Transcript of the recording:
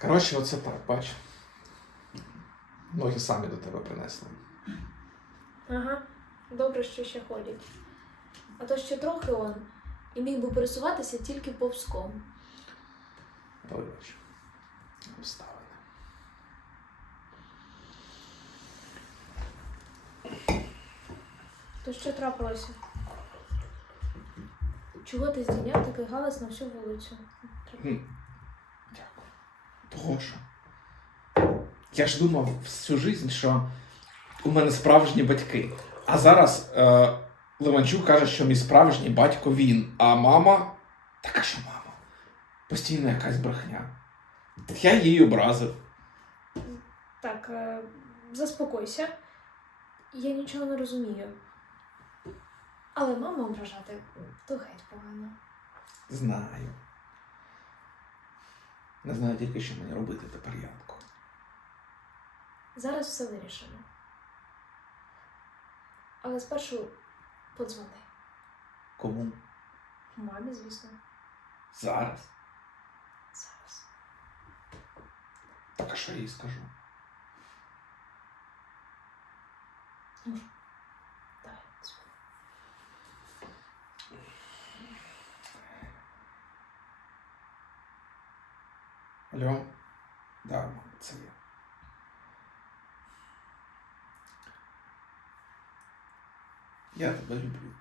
Коротше, оце так, бач. Ноги самі до тебе принесли. Ага, добре, що ще ходять. А то ще трохи он, і міг би пересуватися тільки повзком. Вибач. Обставини. То що трапилося? Чого ти здійняв такий галас на всю вулицю? Хм. Дякую. Я ж думав всю життя, що у мене справжні батьки. А зараз е, Леванчук каже, що мій справжній батько він, а мама. Така що мама. Постійно якась брехня. Я її образив. Так, е, заспокойся. Я нічого не розумію. Але маму ображати то геть погано. Знаю. Не знаю тільки, що мені робити тепер Янко. Зараз все вирішено. Але спершу подзвони. Кому? Мамі, звісно, Зараз. зараз. Так а що я їй скажу? Давай, Алло? Да, це я. Я тебе люблю.